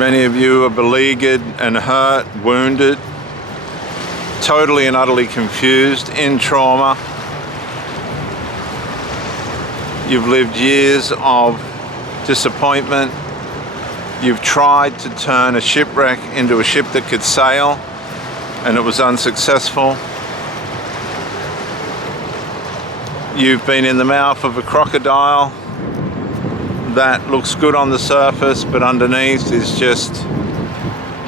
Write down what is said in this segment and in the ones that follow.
Many of you are beleaguered and hurt, wounded, totally and utterly confused, in trauma. You've lived years of disappointment. You've tried to turn a shipwreck into a ship that could sail, and it was unsuccessful. You've been in the mouth of a crocodile that looks good on the surface, but underneath is just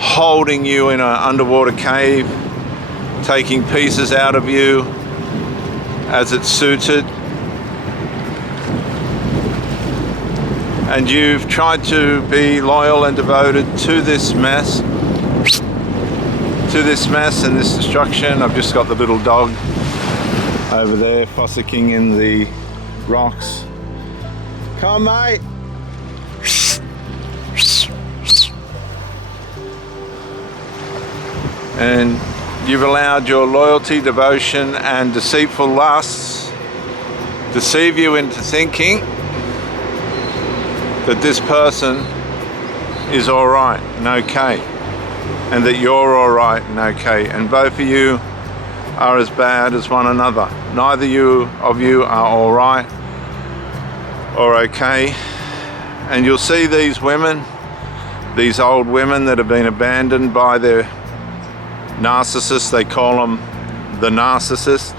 holding you in an underwater cave, taking pieces out of you as it suited. And you've tried to be loyal and devoted to this mess and this destruction. I've just got the little dog over there fossicking in the rocks. Come, mate. And you've allowed your loyalty, devotion, and deceitful lusts deceive you into thinking that this person is all right and okay, and that you're all right and okay, and both of you are as bad as one another. Neither of you are all right or okay. And you'll see these women, these old women that have been abandoned by their narcissists. They call them the narcissist.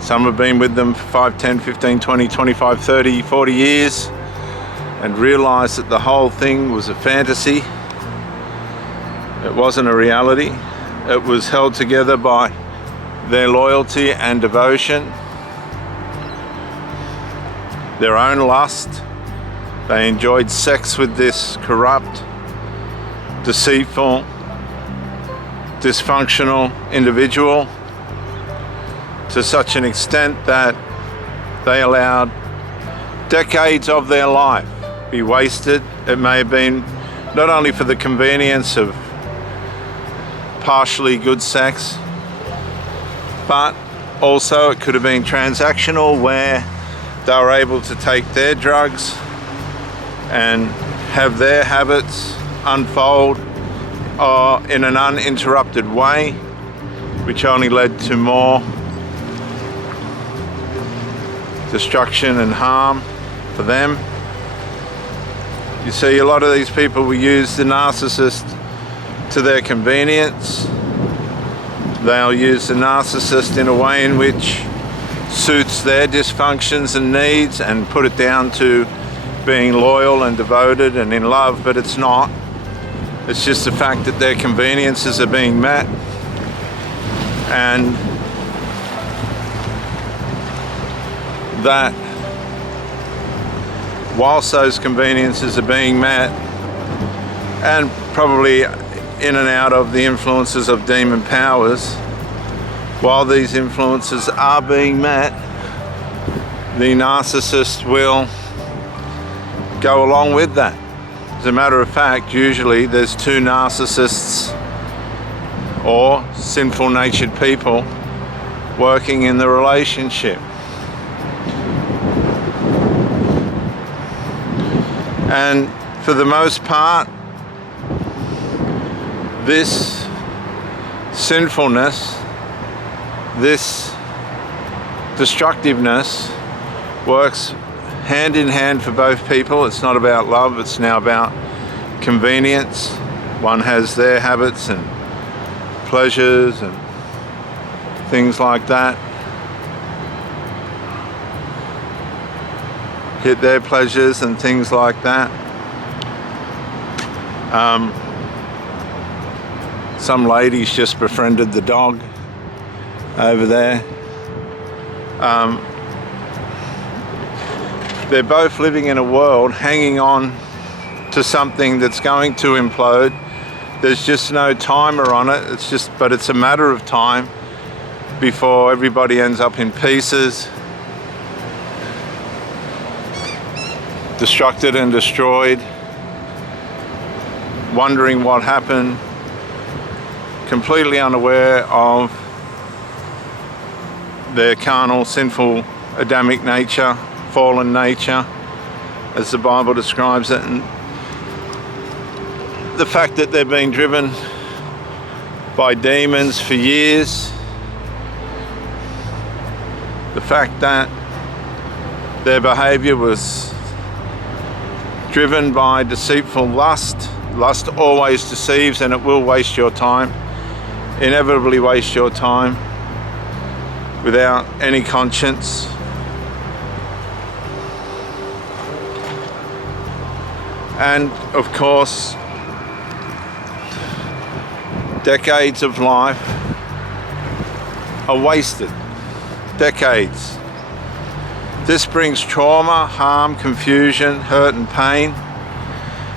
Some have been with them for 5, 10, 15, 20, 25, 30, 40 years and realized that the whole thing was a fantasy. It wasn't a reality. It was held together by their loyalty and devotion, their own lust. They enjoyed sex with this corrupt, deceitful, dysfunctional individual to such an extent that they allowed decades of their life be wasted. It may have been not only for the convenience of partially good sex, but also it could have been transactional, where they were able to take their drugs and have their habits unfold in an uninterrupted way, which only led to more destruction and harm for them. You see, a lot of these people will use the narcissist to their convenience. They'll use the narcissist in a way in which suits their dysfunctions and needs and put it down to being loyal and devoted and in love, but it's not. It's just the fact that their conveniences are being met, and that whilst those conveniences are being met, and probably in and out of the influences of demon powers, while these influences are being met, the narcissist will go along with that. As a matter of fact, usually there's two narcissists or sinful natured people working in the relationship. And for the most part, this sinfulness, this destructiveness works hand in hand for both people. It's not about love, it's now about convenience. One has their habits and pleasures and things like that. Hit their pleasures and things like that. Some lady's just befriended the dog over there. They're both living in a world hanging on to something that's going to implode. There's just no timer on it. But it's a matter of time before everybody ends up in pieces, destructed and destroyed, wondering what happened, completely unaware of their carnal, sinful, Adamic nature, fallen nature, as the Bible describes it. And the fact that they've been driven by demons for years, the fact that their behavior was driven by deceitful lust. Lust always deceives, and it will waste your time, inevitably waste your time without any conscience. And of course, decades of life are wasted. Decades. This brings trauma, harm, confusion, hurt and pain.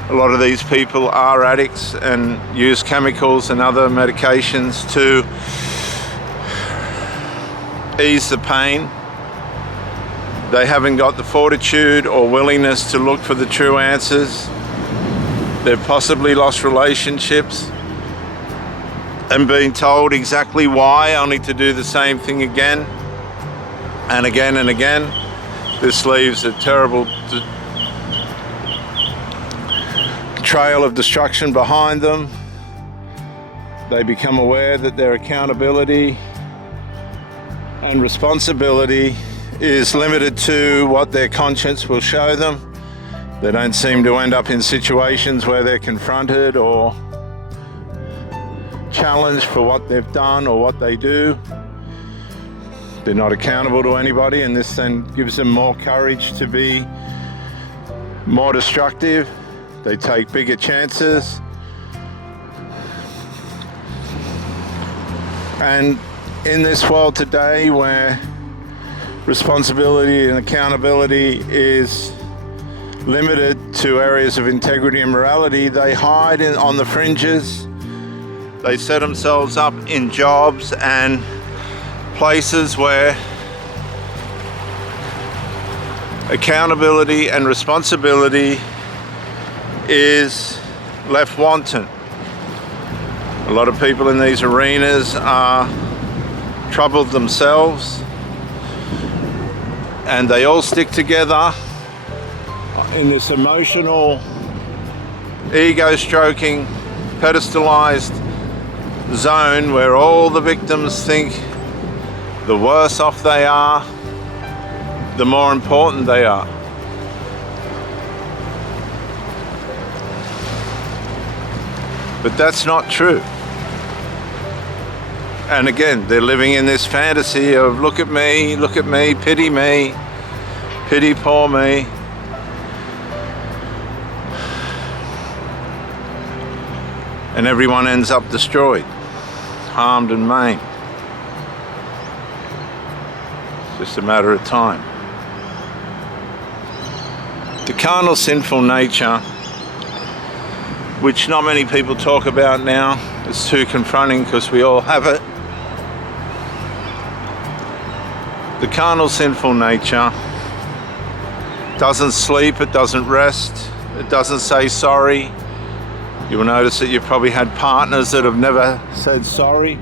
A lot of these people are addicts and use chemicals and other medications to ease the pain. They haven't got the fortitude or willingness to look for the true answers. They've possibly lost relationships and been told exactly why, only to do the same thing again and again and again. This leaves a terrible trail of destruction behind them. They become aware that their accountability and responsibility is limited to what their conscience will show them. They don't seem to end up in situations where they're confronted or challenged for what they've done or what they do. They're not accountable to anybody, and this then gives them more courage to be more destructive. They take bigger chances. And in this world today where responsibility and accountability is limited to areas of integrity and morality, they hide on the fringes. They set themselves up in jobs and places where accountability and responsibility is left wanton. A lot of people in these arenas are troubled themselves, and they all stick together in this emotional, ego-stroking, pedestalized zone where all the victims think the worse off they are, the more important they are. But that's not true. And again, they're living in this fantasy of look at me, pity poor me. And everyone ends up destroyed, harmed and maimed. It's just a matter of time. The carnal sinful nature, which not many people talk about now, it's too confronting because we all have it. The carnal sinful nature doesn't sleep, it doesn't rest, it doesn't say sorry. You will notice that you've probably had partners that have never said sorry.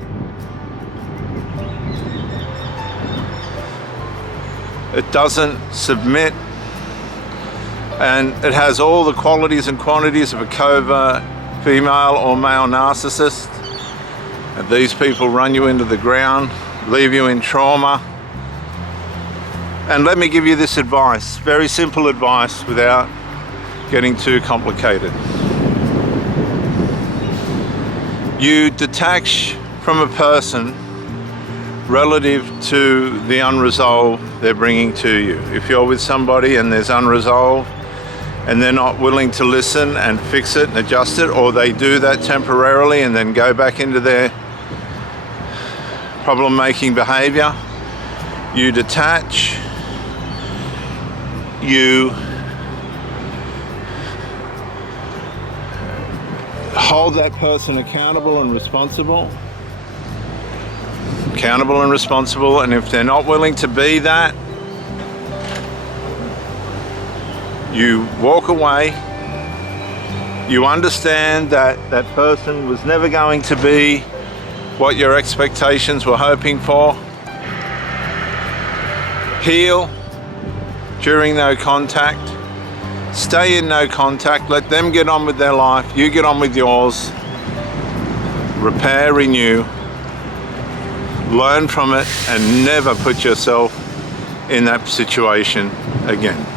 It doesn't submit, and it has all the qualities and quantities of a covert female or male narcissist. And these people run you into the ground, leave you in trauma. And let me give you this advice, very simple advice without getting too complicated. You detach from a person relative to the unresolved they're bringing to you. If you're with somebody and there's unresolved and they're not willing to listen and fix it and adjust it, or they do that temporarily and then go back into their problem-making behavior, you detach, you hold that person accountable and responsible, and if they're not willing to be that, you walk away. You understand that that person was never going to be what your expectations were hoping for. Heal during no contact, Stay in no contact. Let them get on with their life. You get on with yours. Repair, renew. Learn from it and never put yourself in that situation again.